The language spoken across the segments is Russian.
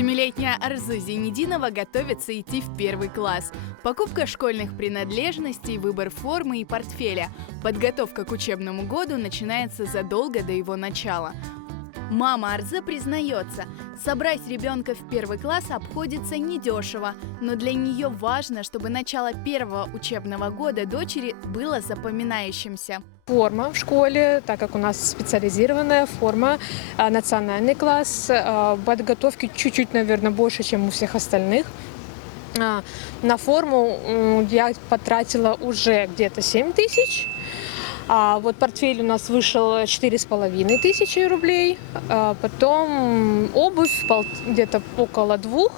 Семилетняя Арзу Зейнединова готовится идти в 1 класс. Покупка школьных принадлежностей, выбор формы и портфеля. Подготовка к учебному году начинается задолго до его начала. Мама Арзы признается, собрать ребенка в 1 класс обходится недешево, но для нее важно, чтобы начало первого учебного года дочери было запоминающимся. Форма в школе, так как у нас специализированная форма, национальный класс, подготовки чуть-чуть, наверное, больше, чем у всех остальных. На форму я потратила уже где-то 7 тысяч. А вот портфель у нас вышел 4500 рублей. Потом обувь где-то около 2.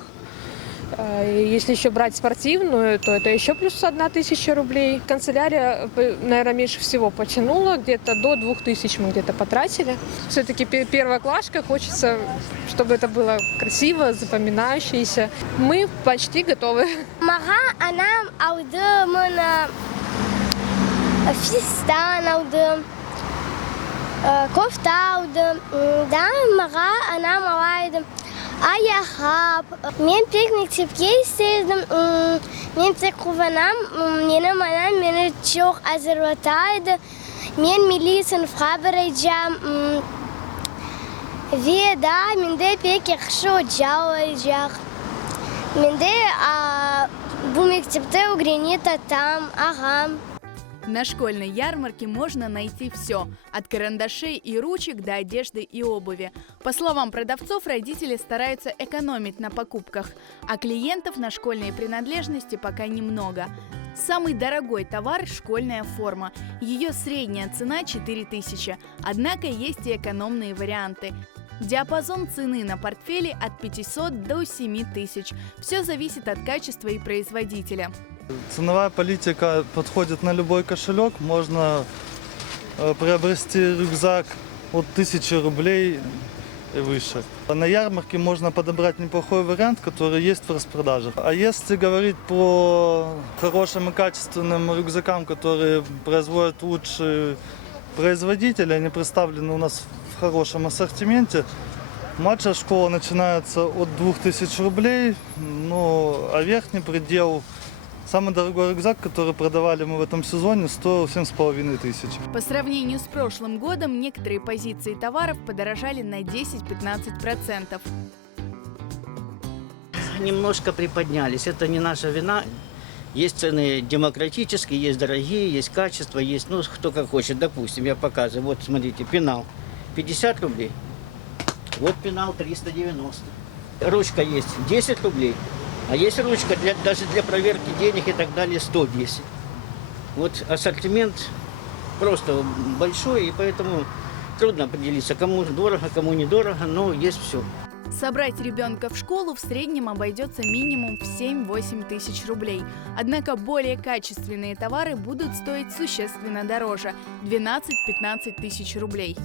Если еще брать спортивную, то это еще плюс 1000 рублей. Канцелярия, наверное, меньше всего потянула, где-то до 2000 мы где-то потратили. Все-таки первоклашка, хочется, чтобы это было красиво, запоминающееся. Мы почти готовы. فستان أودم كفتة أودم دائما مغا أنا مواعيد أي خاب مين بيكنيك تبكيستم مين تقوفنام مين منام مين تشوق أزروتايد مين ميليسن فخابر جام في دا من ده بيك خشو جاو جاخ من ده بومك تبتو гранита там агам. На школьной ярмарке можно найти все – от карандашей и ручек до одежды и обуви. По словам продавцов, родители стараются экономить на покупках, а клиентов на школьные принадлежности пока немного. Самый дорогой товар – школьная форма. Ее средняя цена – 4000, однако есть и экономные варианты. Диапазон цены на портфеле от 500 до 7000. Все зависит от качества и производителя. Ценовая политика подходит на любой кошелек. Можно приобрести рюкзак от 1000 рублей и выше. На ярмарке можно подобрать неплохой вариант, который есть в распродаже. А если говорить по хорошим и качественным рюкзакам, которые производят лучшие производители, они представлены у нас в хорошем ассортименте. Младшая школа начинается от 2000 рублей, а верхний предел, самый дорогой рюкзак, который продавали мы в этом сезоне, стоил 7500. По сравнению с прошлым годом некоторые позиции товаров подорожали на 10-15%. Немножко приподнялись, это не наша вина. Есть цены демократические, есть дорогие, есть качество, есть, кто как хочет. Допустим, я показываю, вот смотрите, пенал 50 рублей, вот пенал 390. Ручка есть 10 рублей, а есть ручка даже для проверки денег и так далее 110. Вот ассортимент просто большой, и поэтому трудно определиться, кому дорого, кому недорого, но есть все. Собрать ребенка в школу в среднем обойдется минимум в 7-8 тысяч рублей. Однако более качественные товары будут стоить существенно дороже – 12-15 тысяч рублей.